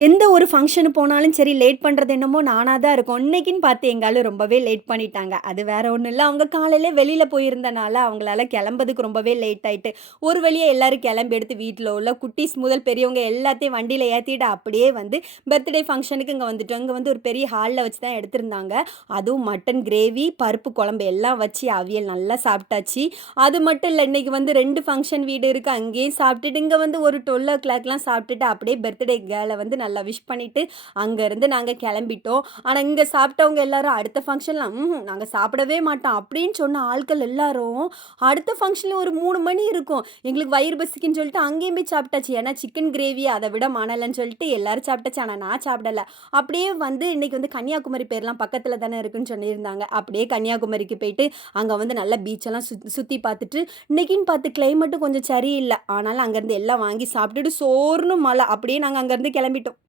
எந்த ஒரு ஃபங்ஷனு போனாலும் சரி, லேட் பண்றது என்னமோ நானா தான் இருக்கும். இன்னைக்குன்னு பார்த்து எங்க ஆளு ரொம்பவே லேட் பண்ணிட்டாங்க. அது வேற ஒண்ணும் இல்ல. அவங்க காலையிலே வெளியில போயிருந்தனால, அவங்களால கெளம்பதுக்கு ரொம்பவே லேட் ஆயிட்டு, ஒரு வழியா எல்லாரும் கெளம்பி எடுத்து வீட்ல உள்ள குட்டீஸ் முதல் பெரியவங்க எல்லாத்தையும் வண்டியில ஏத்திட்டு அப்படியே வந்து பர்த்டே ஃபங்ஷனுக்கு இங்க வந்துட்டோம். இங்க வந்து ஒரு பெரிய ஹால்ல வச்சு தான் எடுத்திருந்தாங்க. அதுவும் மட்டன் கிரேவி, பருப்பு குழம்பு எல்லாம் வச்சு அவியல் நல்லா சாப்பிட்டாச்சு. அது மட்டும் இல்ல, இன்னைக்கு வந்து 2 ஃபங்ஷன் வீடு இருக்கு. அங்கேயும் சாப்பிட்டுட்டு, இங்க வந்து ஒரு 12:00லாம் சாப்பிட்டுட்டு அப்படியே பர்த்டே கேர்ல வந்து நல்லா விஷ் பண்ணிட்டு, அங்கருந்து நாங்க கெளம்பிட்டோம். ஆனா, இங்க சாப்பிட்டவங்க எல்லாரும் அடுத்த ஃபங்ஷன்ல நாங்க சாப்பிடவே மாட்டோம் அப்படின்னு சொன்ன ஆட்கள் எல்லாரும், அடுத்த ஃபங்ஷன்ல ஒரு 3 மணி இருக்கும். எங்களுக்கு வயிறு பசிக்குன்னு சொல்லிட்டு அங்கேயும் போய் சாப்பிட்டாச்சு. ஏன்னா, சிக்கன் கிரேவி அத விட மணலன்னு சொல்லிட்டு எல்லாரும் சாப்பிட்டாச்சு. ஆனா, நான் சாப்பிடல. அப்படியே வந்து இன்னைக்கு வந்து கன்னியாகுமரி பேர்லாம் பக்கத்துல தானே இருக்குன்னு சொல்லியிருந்தாங்க. அப்படியே கன்னியாகுமரிக்கு போயிட்டு, அங்க வந்து நல்லா பீச்செல்லாம் சுத்தி பார்த்துட்டு, இன்னைக்குன்னு பார்த்து கிளைமேட்டும் கொஞ்சம் சரியில்ல. ஆனாலும் அங்கருந்து எல்லாம் வாங்கி சாப்பிட்டுட்டு சோர்ன்னு மழை. அப்படியே நாங்க அங்கருந்து கெளம்பிட்டோம்.